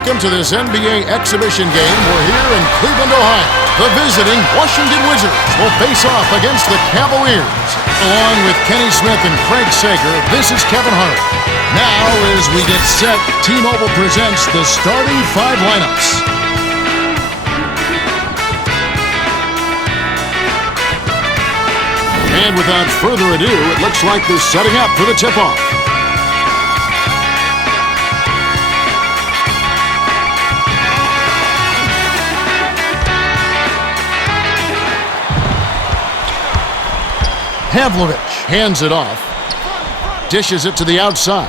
Welcome to this NBA exhibition game. We're here in Cleveland, Ohio. The visiting Washington Wizards will face off against the Cavaliers. Along with Kenny Smith and Craig Sager, this is Kevin Hart. Now, as we get set, T-Mobile presents the starting five lineups. And without further ado, it looks like they're setting up for the tip-off. Pavlovich hands it off, dishes it to the outside,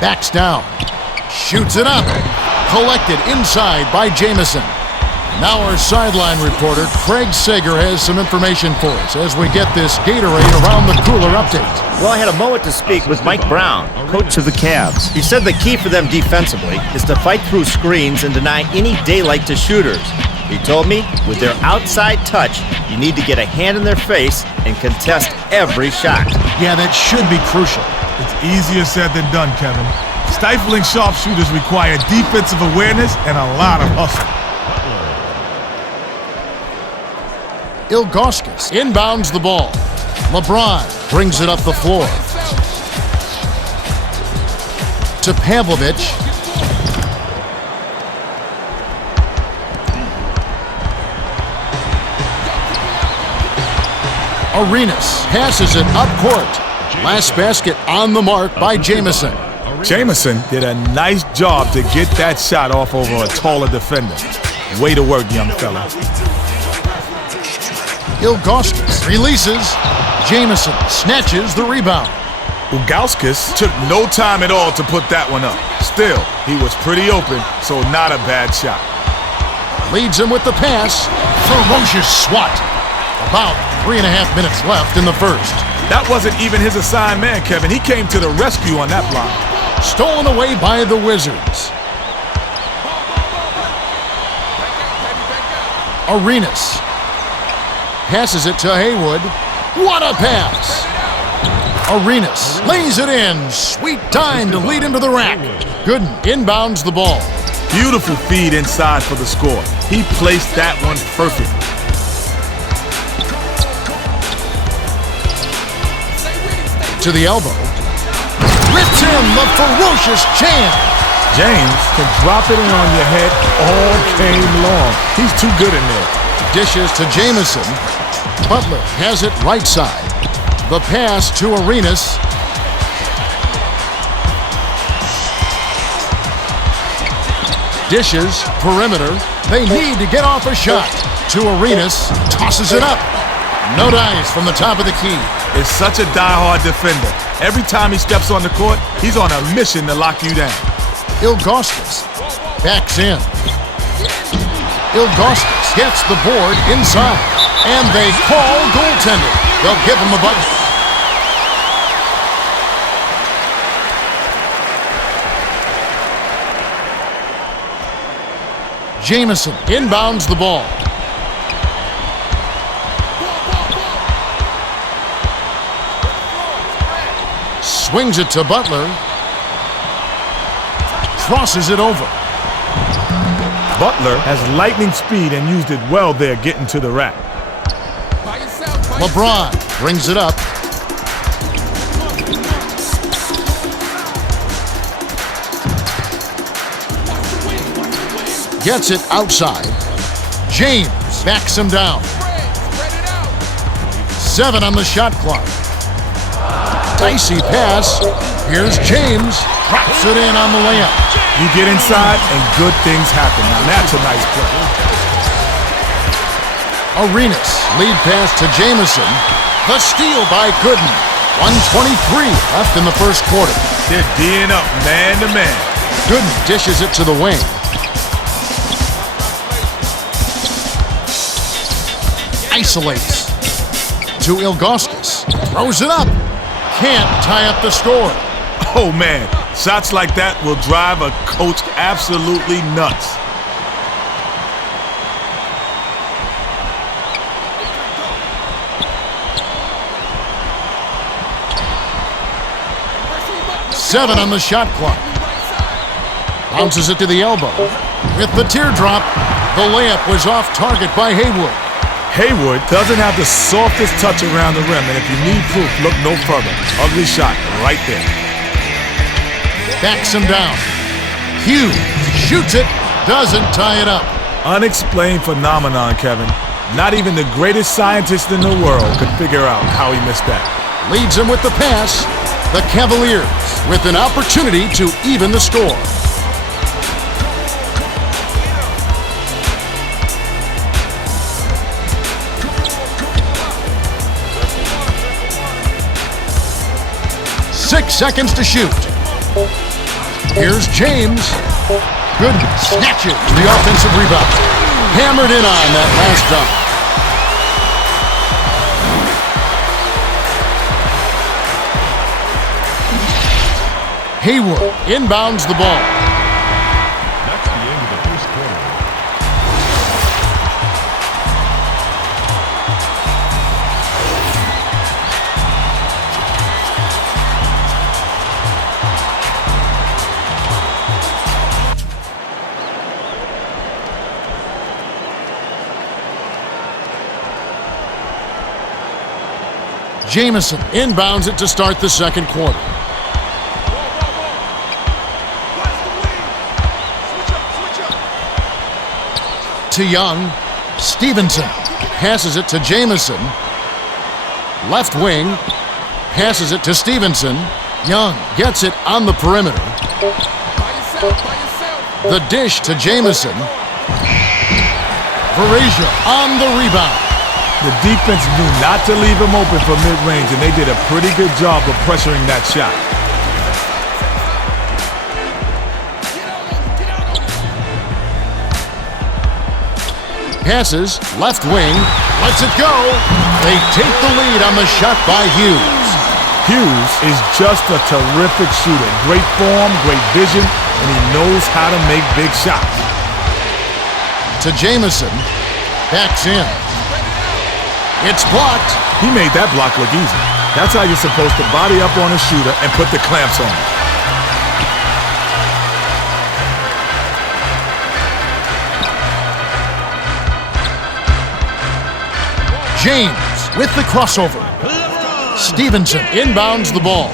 backs down, shoots it up, collected inside by Jamison. Now our sideline reporter, Craig Sager, has some information for us as we get this Gatorade Around the Cooler update. Well, I had a moment to speak with Mike Brown, coach of the Cavs. He said the key for them defensively is to fight through screens and deny any daylight to shooters. He told me, with their outside touch, you need to get a hand in their face and contest every shot. Yeah, that should be crucial. It's easier said than done, Kevin. Stifling sharpshooters require defensive awareness and a lot of hustle. Ilgauskas inbounds the ball. LeBron brings it up the floor. To Pavlovich. Arenas passes it up court. Last basket on the mark by Jamison. Jamison did a nice job to get that shot off over a taller defender. Way to work, young fella. Ilgauskas releases. Jamison snatches the rebound. Ilgauskas took no time at all to put that one up. Still, he was pretty open, so not a bad shot. Leads him with the pass. Ferocious swat. About 3.5 minutes left in the first. That wasn't even his assigned man, Kevin. He came to the rescue on that block. Stolen away by the Wizards. Arenas passes it to Haywood. What a pass! Arenas lays it in. Sweet time to lead him to the rack. Gooden inbounds the ball. Beautiful feed inside for the score. He placed that one perfectly. To the elbow. Rips in the ferocious jam. James can drop it in on your head all game long. He's too good in there. Dishes to Jamison. Butler has it right side. The pass to Arenas. Dishes, perimeter. They need to get off a shot. To Arenas. Tosses it up. No dice from the top of the key. Is such a die-hard defender. Every time he steps on the court, he's on a mission to lock you down. Ilgauskas backs in. Ilgauskas gets the board inside. And they call goaltender. They'll give him the button. Jamison inbounds the ball. Swings it to Butler. Crosses it over. Butler has lightning speed and used it well there getting to the rack. LeBron brings it up. Gets it outside. James backs him down. 7 on the shot clock. Dicey pass. Here's James. Drops it in on the layup. You get inside and good things happen. Now that's a nice play. Arenas lead pass to Jamison. The steal by Gooden. 1:23 left in the first quarter. They're D'ing up man to man. Gooden dishes it to the wing. Isolates to Ilgauskas. Throws it up. Can't tie up the score. Oh, man. Shots like that will drive a coach absolutely nuts. Seven on the shot clock. Bounces it to the elbow. With the teardrop, the layup was off target by Haywood. Haywood doesn't have the softest touch around the rim, and if you need proof, look no further. Ugly shot right there. Backs him down. Hughes shoots it, doesn't tie it up. Unexplained phenomenon, Kevin. Not even the greatest scientist in the world could figure out how he missed that. Leads him with the pass. The Cavaliers with an opportunity to even the score. Six seconds to shoot. Here's James. Good snatches the offensive rebound. Hammered in on that last dunk. Haywood inbounds the ball. That's the end of the first quarter. Jamison inbounds it to start the second quarter. To Young. Stevenson passes it to Jamison. Left wing. Passes it to Stevenson. Young gets it on the perimeter. The dish to Jamison. Varejao on the rebound. The defense knew not to leave him open for mid-range, and they did a pretty good job of pressuring that shot. Passes, left wing, lets it go. They take the lead on the shot by Hughes. Hughes is just a terrific shooter. Great form, great vision, and he knows how to make big shots. To Jamison, backs in. It's blocked. He made that block look easy. That's how you're supposed to body up on a shooter and put the clamps on him. James with the crossover. Stevenson inbounds the ball.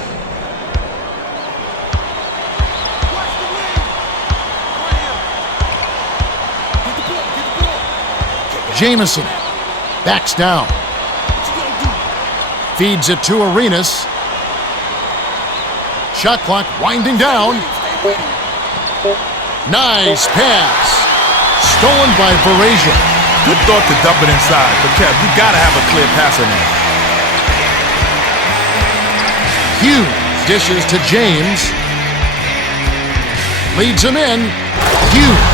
Jamison backs down. Feeds it to Arenas. Shot clock winding down. Nice pass. Stolen by Varejao. Good thought to dump it inside, but Kev, you gotta have a clear passer now. Hughes dishes to James. Leads him in. Hughes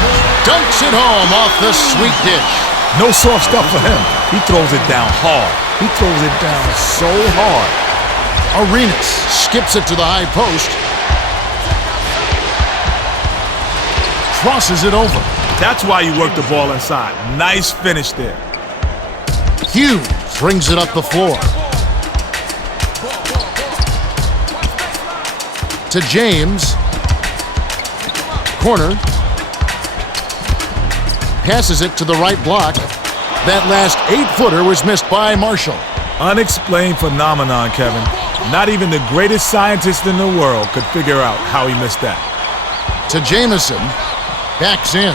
dunks it home off the sweet dish. No soft stuff for him. He throws it down hard. He throws it down so hard. Arenas skips it to the high post. Crosses it over. That's why you work the ball inside. Nice finish there. Hughes brings it up the floor. To James. Corner. Passes it to the right block. That last 8-footer was missed by Marshall. Unexplained phenomenon, Kevin. Not even the greatest scientist in the world could figure out how he missed that. To Jamison. Backs in.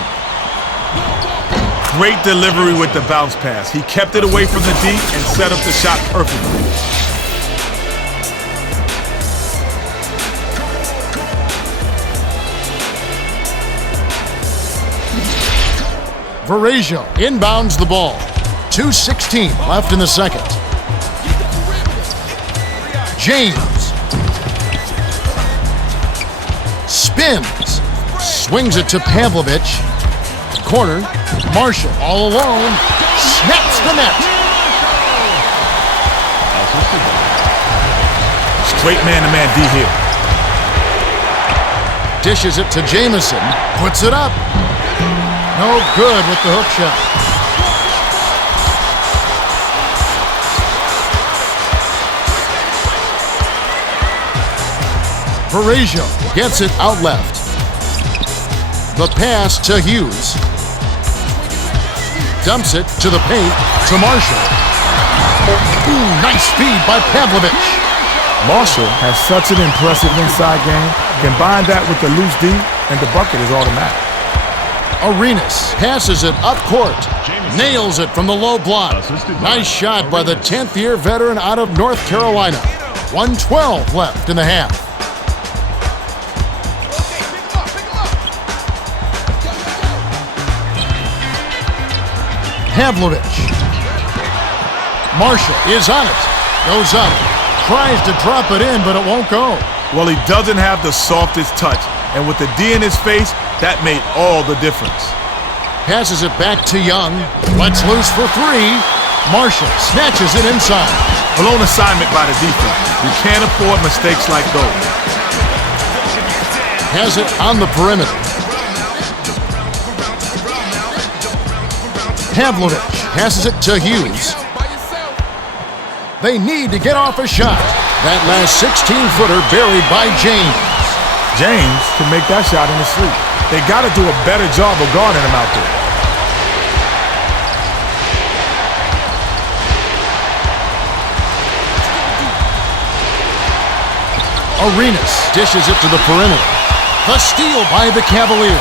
Great delivery with the bounce pass. He kept it away from the D and set up the shot perfectly. Varejao inbounds the ball. 2:16 left in the second. James. Spins. Swings it to Pavlovich. Corner. Marshall all alone. Snaps the net. Straight man-to-man D here. Dishes it to Jamison. Puts it up. No good with the hook shot. Varejao gets it out left. The pass to Hughes. Dumps it to the paint to Marshall. Ooh, nice speed by Pavlovich. Marshall has such an impressive inside game. Combine that with the loose D, and the bucket is automatic. Arenas passes it up court. Nails it from the low block. Nice shot by the 10th-year veteran out of North Carolina. 1:12 left in the half. Pavlovich. Marshall is on it. Goes up. Tries to drop it in, but it won't go. Well, he doesn't have the softest touch, and with the D in his face, that made all the difference. Passes it back to Young. Lets loose for three. Marshall snatches it inside. Blown assignment by the defense. You can't afford mistakes like those. Has it on the perimeter. Pavlovich passes it to Hughes. They need to get off a shot. That last 16-footer buried by James. James can make that shot in his sleep. They got to do a better job of guarding him out there. Arenas dishes it to the perimeter. The steal by the Cavaliers.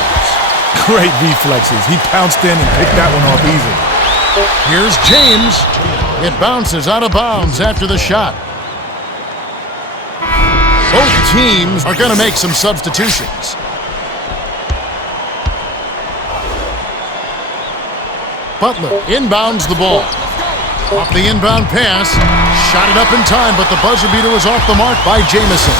Great reflexes. He pounced in and picked that one off easy. Here's James. It bounces out of bounds after the shot. Both teams are going to make some substitutions. Butler inbounds the ball. Off the inbound pass. Shot it up in time, but the buzzer beater was off the mark by Jamison.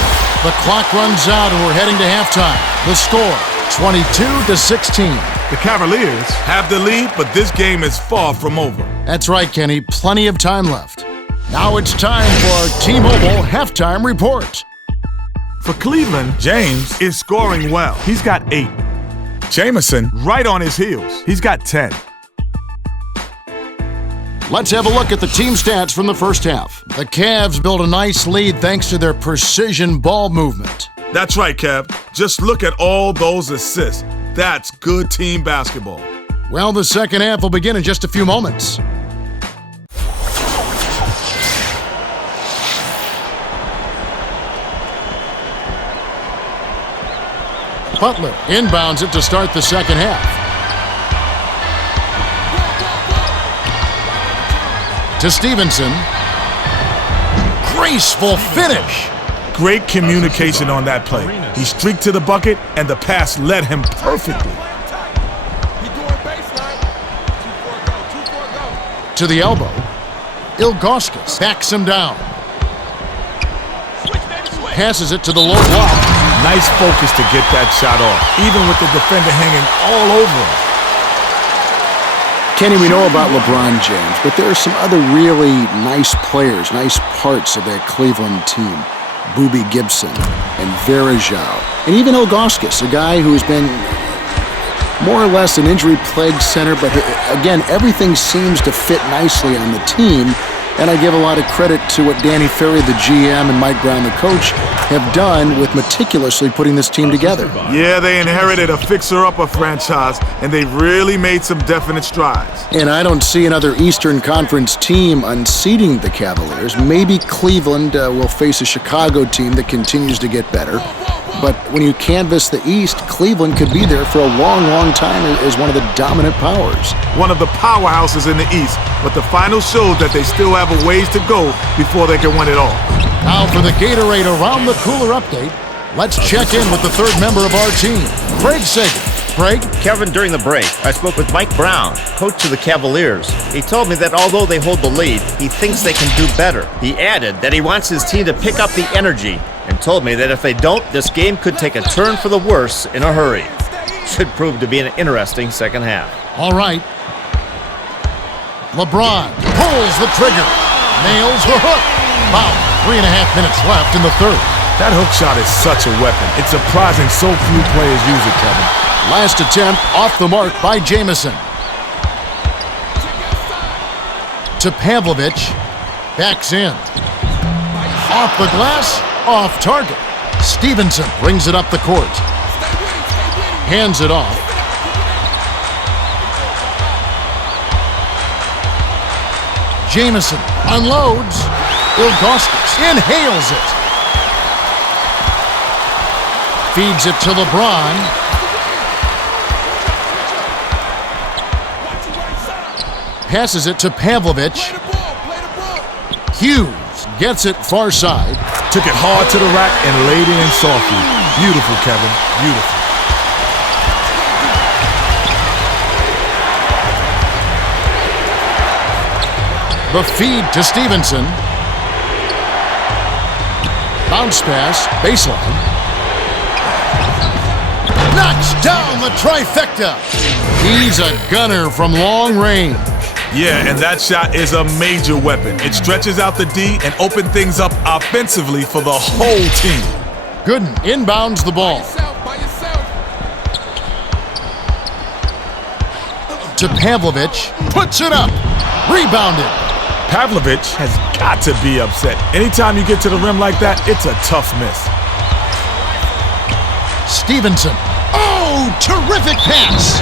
The clock runs out and we're heading to halftime. The score, 22-16. The Cavaliers have the lead, but this game is far from over. That's right, Kenny. Plenty of time left. Now it's time for our T-Mobile halftime report. For Cleveland, James is scoring well. He's got 8. Jamison right on his heels. He's got 10. Let's have a look at the team stats from the first half. The Cavs built a nice lead thanks to their precision ball movement. That's right, Kev. Just look at all those assists. That's good team basketball. Well, the second half will begin in just a few moments. Butler inbounds it to start the second half. To Stevenson. Graceful finish. Great communication on that play. He streaked to the bucket, and the pass led him perfectly. To the elbow. Ilgauskas backs him down. Passes it to the low block. Nice focus to get that shot off, even with the defender hanging all over him. Kenny, we know about LeBron James, but there are some other really nice players, nice parts of that Cleveland team. Boobie Gibson and Varejao, and even Ilgauskas, a guy who's been more or less an injury-plagued center, but again, everything seems to fit nicely on the team, and I give a lot of credit to what Danny Ferry, the GM, and Mike Brown, the coach, have done with meticulously putting this team together. Yeah, they inherited a fixer-upper franchise, and they really made some definite strides. And I don't see another Eastern Conference team unseating the Cavaliers. Maybe Cleveland will face a Chicago team that continues to get better. But when you canvass the East, Cleveland could be there for a long, long time as one of the dominant powers. One of the powerhouses in the East, but the final showed that they still have a ways to go before they can win it all. Now for the Gatorade Around the Cooler update, let's check in with the third member of our team, Craig Sagan. Craig? Kevin, during the break, I spoke with Mike Brown, coach of the Cavaliers. He told me that although they hold the lead, he thinks they can do better. He added that he wants his team to pick up the energy and told me that if they don't, this game could take a turn for the worse in a hurry. Should prove to be an interesting second half. All right. LeBron pulls the trigger, nails the hook. About 3.5 minutes left in the third. That hook shot is such a weapon. It's surprising so few players use it, Kevin. Last attempt off the mark by Jamison. To Pavlovich. Backs in. Off the glass, off target. Stevenson brings it up the court. Hands it off Jamison unloads. Ilgauskas inhales it. Feeds it to LeBron. Passes it to Pavlovich. Hughes gets it far side. Took it hard to the rack and laid it in softly. Beautiful, Kevin. Beautiful. The feed to Stevenson. Bounce pass, baseline. Knocks down the trifecta. He's a gunner from long range. Yeah, and that shot is a major weapon. It stretches out the D and opens things up offensively for the whole team. Gooden inbounds the ball. To Pavlovich. Puts it up. Rebounded. Pavlovich has got to be upset. Anytime you get to the rim like that, it's a tough miss. Stevenson. Oh, terrific pass.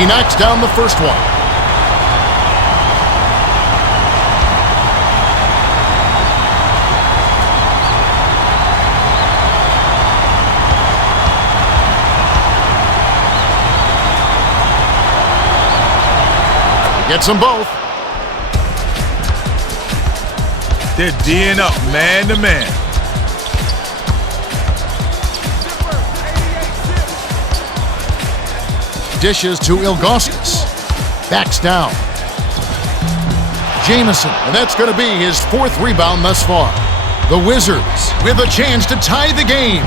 He knocks down the first one. He gets them both. They're D'ing up man to man. Dishes to Ilgauskas. Backs down. Jamison, and that's going to be his fourth rebound thus far. The Wizards with a chance to tie the game.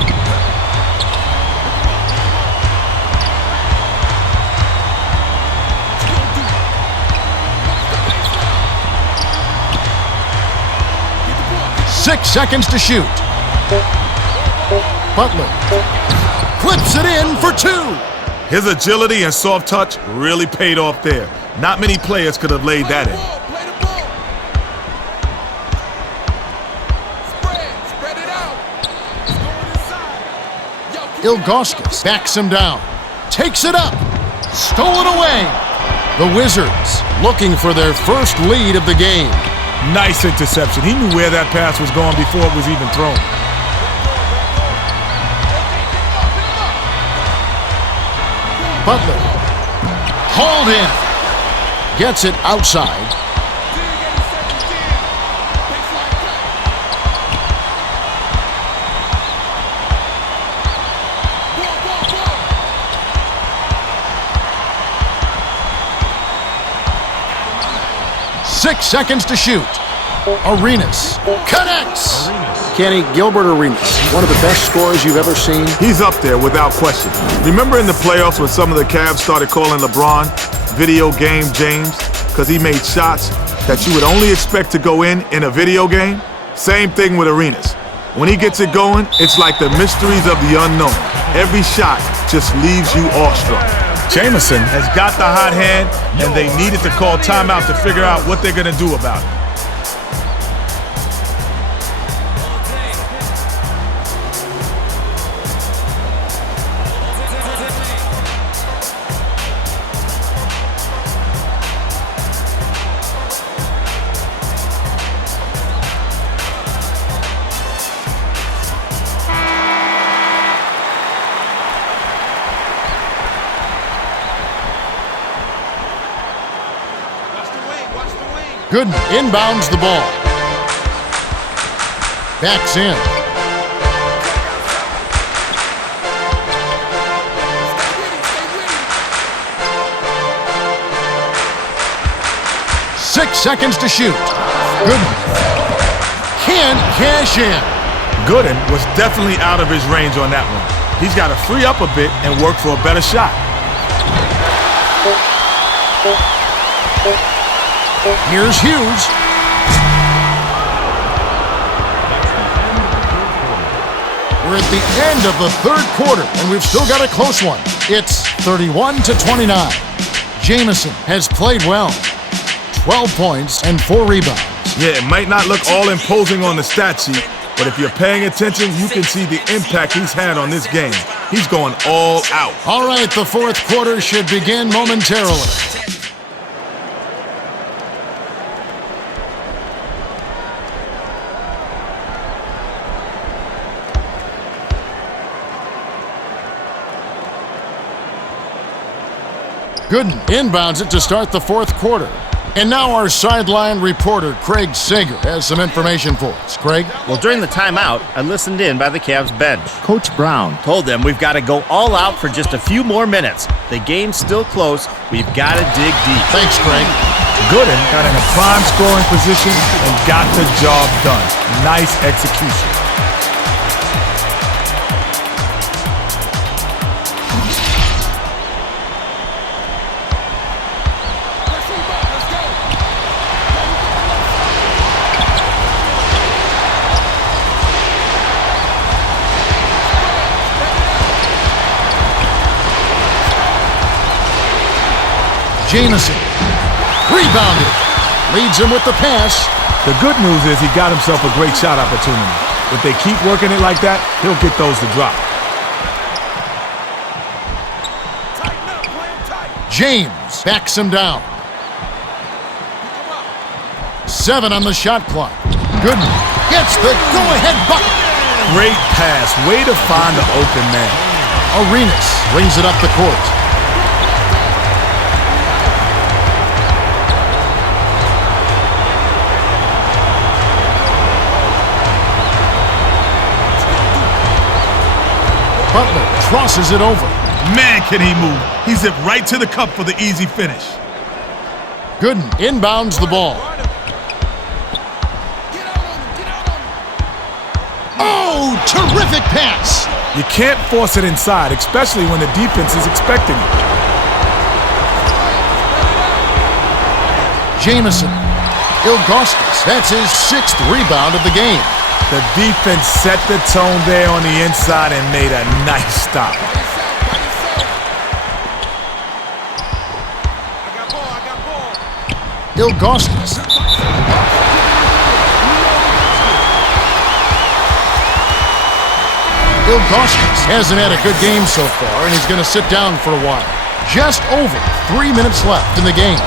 Six seconds to shoot. Butler clips it in for two. His agility and soft touch really paid off there. Not many players could have laid that in. Ilgauskas backs him down. Takes it up. Stolen away. The Wizards looking for their first lead of the game. Nice interception. He knew where that pass was going before it was even thrown. Butler, hauled in, gets it outside. Six seconds to shoot. Arenas connects. Kenny, Gilbert Arenas, one of the best scorers you've ever seen. He's up there without question. Remember in the playoffs when some of the Cavs started calling LeBron Video Game James because he made shots that you would only expect to go in a video game? Same thing with Arenas. When he gets it going, it's like the mysteries of the unknown. Every shot just leaves you awestruck. Jamison has got the hot hand, and they needed to call timeout to figure out what they're going to do about it. Gooden inbounds the ball. Backs in. Six seconds to shoot. Gooden can't cash in. Gooden was definitely out of his range on that one. He's got to free up a bit and work for a better shot. Here's Hughes. We're at the end of the third quarter, and we've still got a close one. It's 31-29. Jamison has played well. 12 points and 4 rebounds. Yeah, it might not look all imposing on the stat sheet, but if you're paying attention, you can see the impact he's had on this game. He's going all out. All right, the fourth quarter should begin momentarily. Gooden inbounds it to start the fourth quarter. And now our sideline reporter, Craig Sager, has some information for us. Craig? Well, during the timeout, I listened in by the Cavs bench. Coach Brown told them we've got to go all out for just a few more minutes. The game's still close. We've got to dig deep. Thanks, Craig. Gooden got in a prime scoring position and got the job done. Nice execution. Jamison, rebounded, leads him with the pass. The good news is he got himself a great shot opportunity. If they keep working it like that, he'll get those to drop. James backs him down. 7 on the shot clock. Gooden gets the go-ahead bucket. Great pass. Way to find the open man. Arenas brings it up the court. Butler crosses it over. Man, can he move. He zipped right to the cup for the easy finish. Gooden inbounds the ball. Oh, terrific pass. You can't force it inside, especially when the defense is expecting it. Jamison. Ilgauskas, that's his 6th rebound of the game. The defense set the tone there on the inside and made a nice stop. Ilgauskas. Ilgauskas hasn't had a good game so far, and he's going to sit down for a while. Just over 3 minutes left in the game.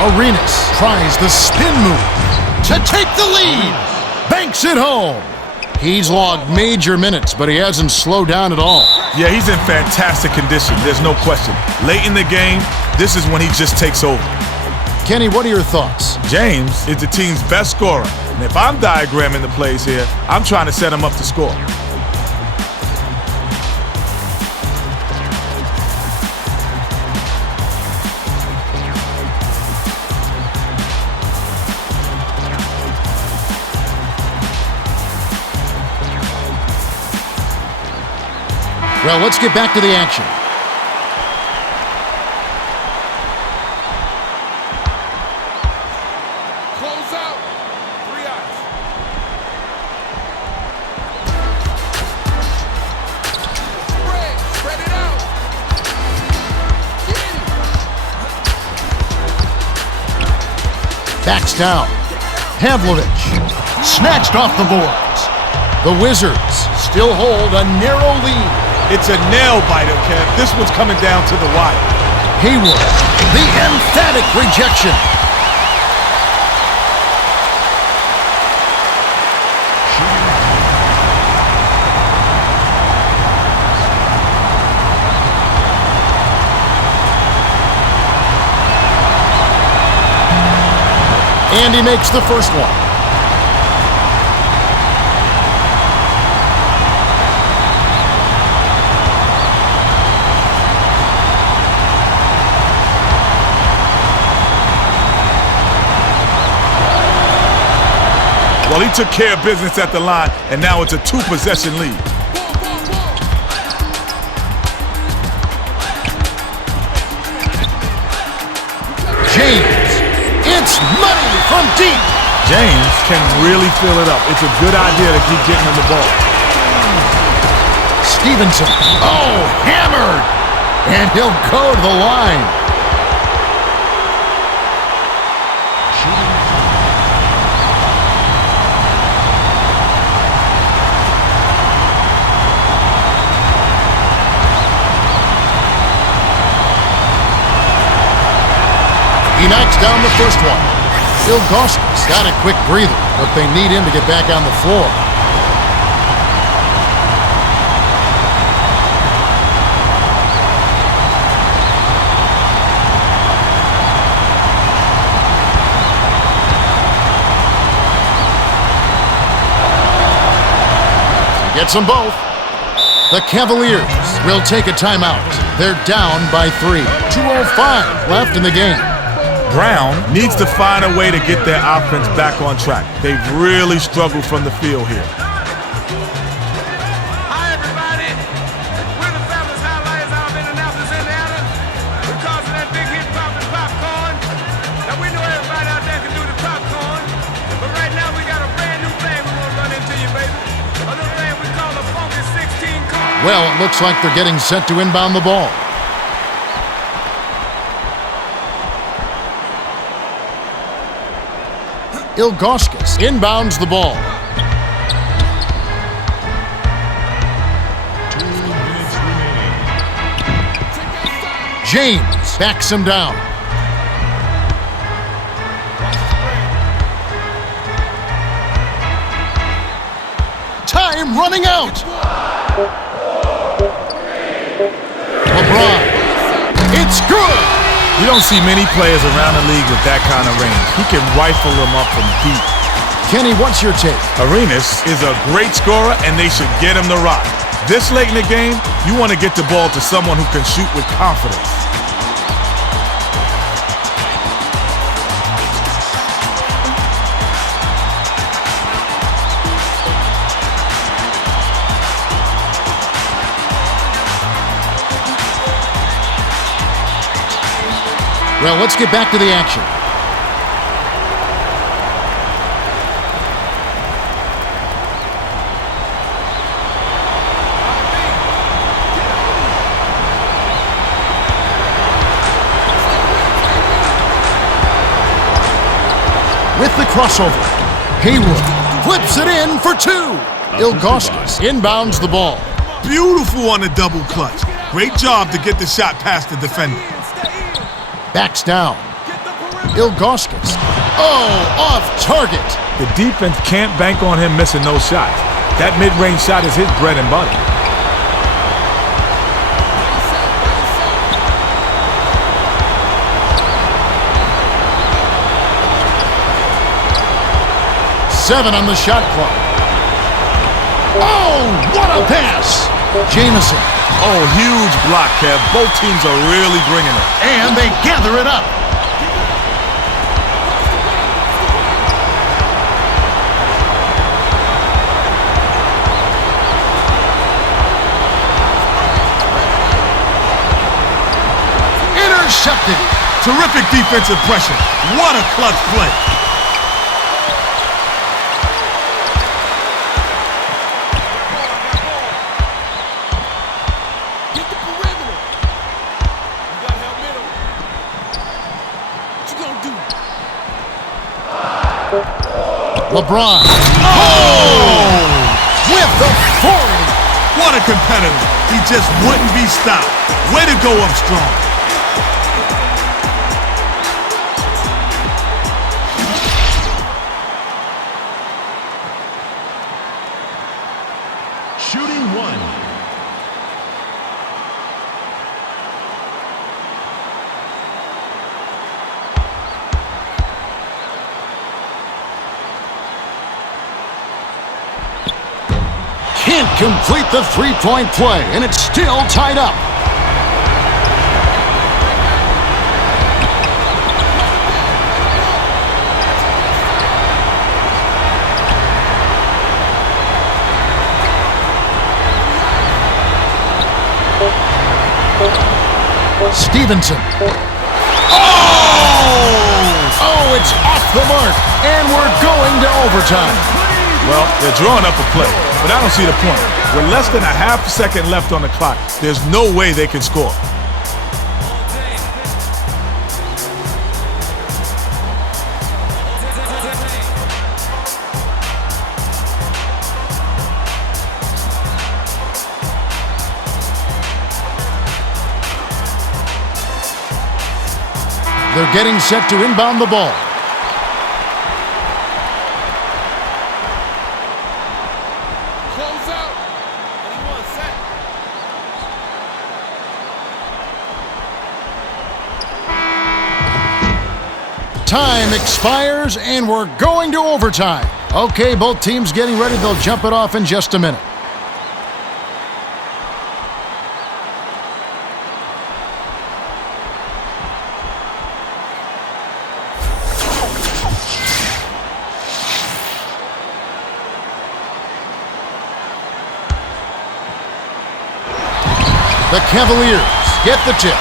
Arenas tries the spin move to take the lead. Banks it home. He's logged major minutes, but he hasn't slowed down at all. Yeah, he's in fantastic condition. There's no question. Late in the game, this is when he just takes over. Kenny, what are your thoughts? James is the team's best scorer. And if I'm diagramming the plays here, I'm trying to set him up to score. Well, let's get back to the action. Close out. 3 eyes. Spread it out. Get it. Backs down. Havlovich snatched off the boards. The Wizards still hold a narrow lead. It's a nail-biter, Kev. This one's coming down to the wire. Hayward, the emphatic rejection. And he makes the first one. Well, he took care of business at the line, and now it's a 2-possession lead. James. It's money from deep. James can really fill it up. It's a good idea to keep getting him the ball. Stevenson. Oh, hammered. And he'll go to the line. He knocks down the first one. Ilgauskas got a quick breather, but they need him to get back on the floor. He gets them both. The Cavaliers will take a timeout. They're down by 3. 2:05 left in the game. Brown needs to find a way to get their offense back on track. They've really struggled from the field here. Hi, everybody. We're the Fabulous Highlighters out of Indianapolis, Indiana. Because of that big hit poppin' popcorn. Now, we know everybody out there can do the popcorn. But right now, we got a brand new thing we want to run into you, baby. A little thing we call the Funky 16 card. Well, it looks like they're getting set to inbound the ball. Ilgauskas inbounds the ball. 2 minutes remaining. James backs him down. Time running out. LeBron. It's good. You don't see many players around the league with that kind of range. He can rifle them up from deep. Kenny, what's your take? Arenas is a great scorer, and they should get him the rock. This late in the game, you want to get the ball to someone who can shoot with confidence. Well, let's get back to the action. With the crossover, Haywood flips it in for 2. Ilgauskas inbounds the ball. Beautiful on the double clutch. Great job to get the shot past the defender. Backs down. Ilgauskas. Oh, off target. The defense can't bank on him missing those shots. That mid-range shot is his bread and butter. Seven on the shot clock. Oh, what a pass. Jamison. Oh, huge block, Kev. Both teams are really bringing it. And they gather it up. Intercepted. Terrific defensive pressure. What a clutch play. Get the perimeter. You got to help middle. What you gonna do? LeBron. Oh! With the 40. What a competitor. He just wouldn't be stopped. Way to go up strong. Shooting 1. Can't complete the three-point play, and it's still tied up. Stevenson. Oh! And we're going to overtime. Well, they're drawing up a play, but I don't see the point. With less than a half second left on the clock, there's no way they can score. They're getting set to inbound the ball. Close out. Anyone set? Time expires, and we're going to overtime. Okay, both teams getting ready. They'll jump it off in just a minute. The Cavaliers get the tip.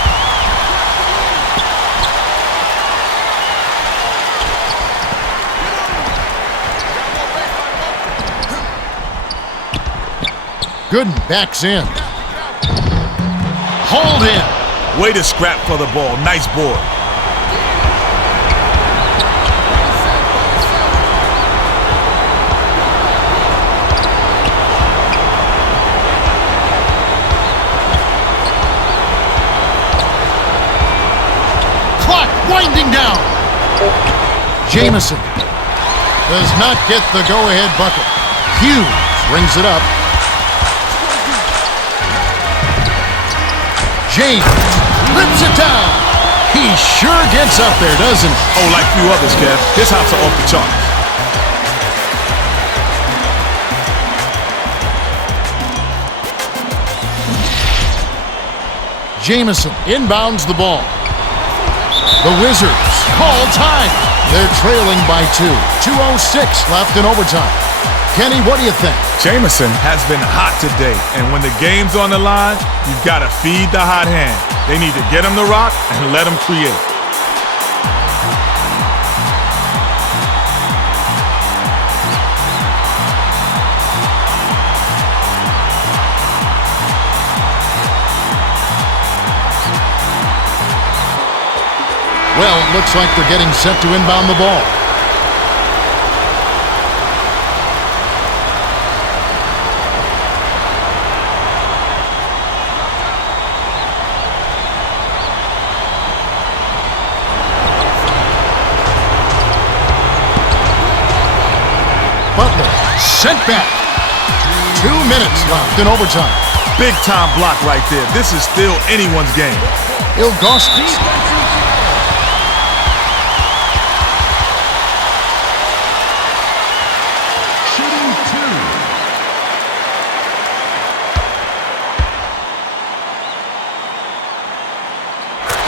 Gooden backs in. Hold in. Way to scrap for the ball. Nice board. Clock winding down. Jamison does not get the go-ahead bucket. Hughes brings it up. James rips it down. He sure gets up there, doesn't he? Oh, like few others, Kev. His hops are off the charts. Jamison inbounds the ball. The Wizards call time. They're trailing by 2. 2:06 left in overtime. Kenny, what do you think? Jamison has been hot today, and when the game's on the line, you've got to feed the hot hand. They need to get him the rock and let him create. Well, it looks like they're getting set to inbound the ball. Butler sent back. 2 minutes left in overtime. Big time block right there. This is still anyone's game. Ilgauskas. Shooting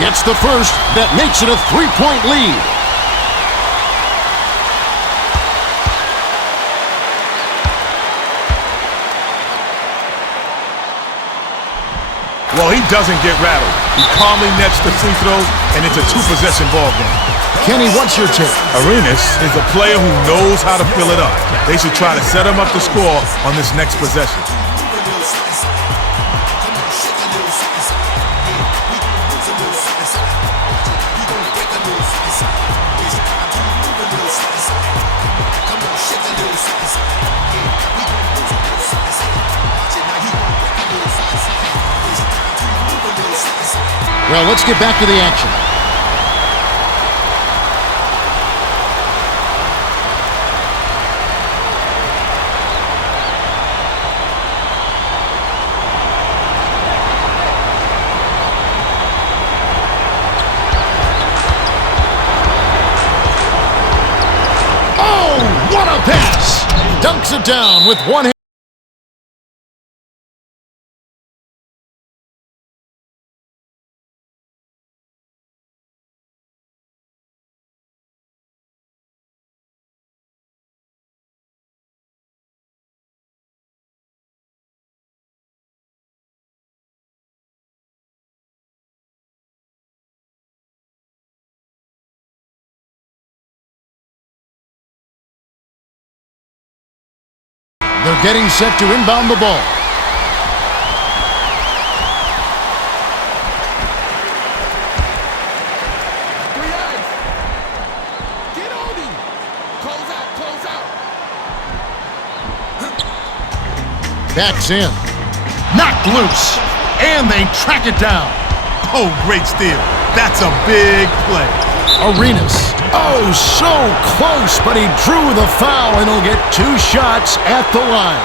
2. Gets the first. That makes it a 3-point lead. Well, he doesn't get rattled. He calmly nets the free throws, and it's a 2-possession ball game. Kenny, what's your take? Arenas is a player who knows how to fill it up. They should try to set him up to score on this next possession. Well, let's get back to the action. Oh, what a pass! Dunks it down with one hand. they're getting set to inbound the ball. Get on him. Close out. Backs in. Knocked loose. And they track it down. Oh, great steal. That's a big play. Arenas. Oh, so close, but he drew the foul, and he'll get 2 shots at the line.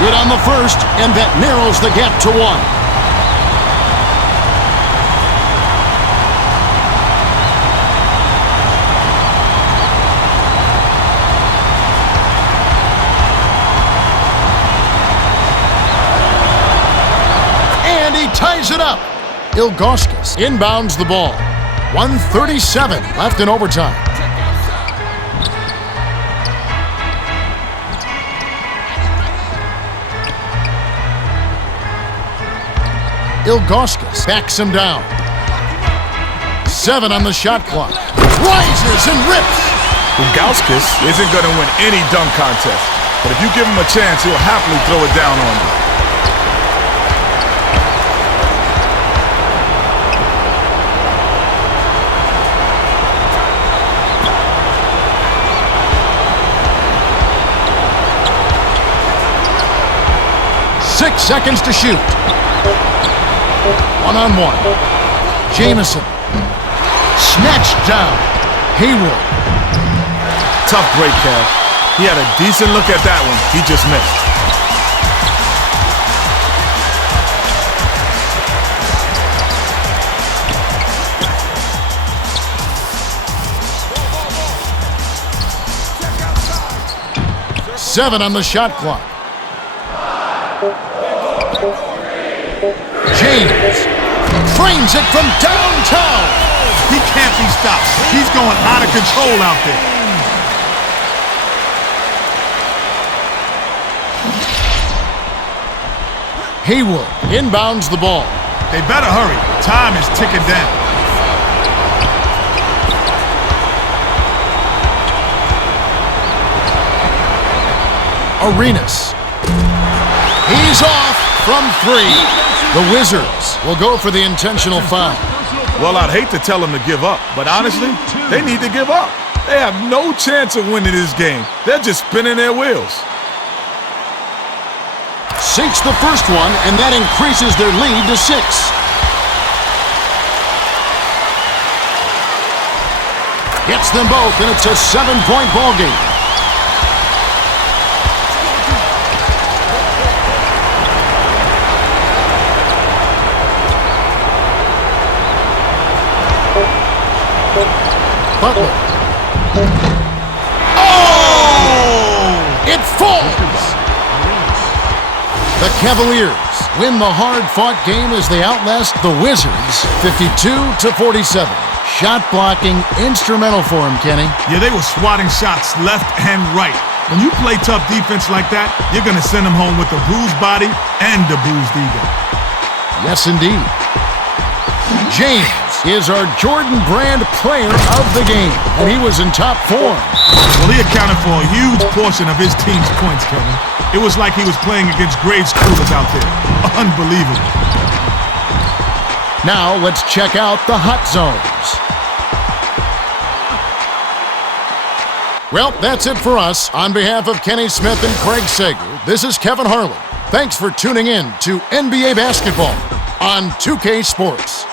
Good on the first, and that narrows the gap to 1. Ties it up. Ilgauskas inbounds the ball. 1:37 left in overtime. Ilgauskas backs him down. 7 on the shot clock. Rises and rips. Ilgauskas isn't going to win any dunk contest, but if you give him a chance, he'll happily throw it down on you. Seconds to shoot. 1-on-1. Jamison. Snatched down. Hayward. Tough break, Cav. He had a decent look at that one. He just missed. Seven on the shot clock. James frames it from downtown. He can't be stopped. He's going out of control out there. Hayward inbounds the ball. They better hurry. Time is ticking down. Arenas. He's off from 3. The Wizards will go for the intentional foul. Well, I'd hate to tell them to give up, but honestly, they need to give up. They have no chance of winning this game. They're just spinning their wheels. Sinks the first one, and that increases their lead to 6. Gets them both, and it's a 7-point ball game. Butler. Oh! It falls! The Cavaliers win the hard-fought game as they outlast the Wizards 52-47. Shot blocking instrumental for him, Kenny. Yeah, they were swatting shots left and right. When you play tough defense like that, you're going to send them home with a bruised body and a bruised ego. Yes, indeed. James is our Jordan Brand player of the game, and he was in top form. Well, he accounted for a huge portion of his team's points, Kevin. It was like he was playing against grade schoolers out there. Unbelievable. Now let's check out the hot zones. Well, that's it for us. On behalf of Kenny Smith and Craig Sager, this is Kevin Harlan. Thanks for tuning in to NBA Basketball on 2K Sports.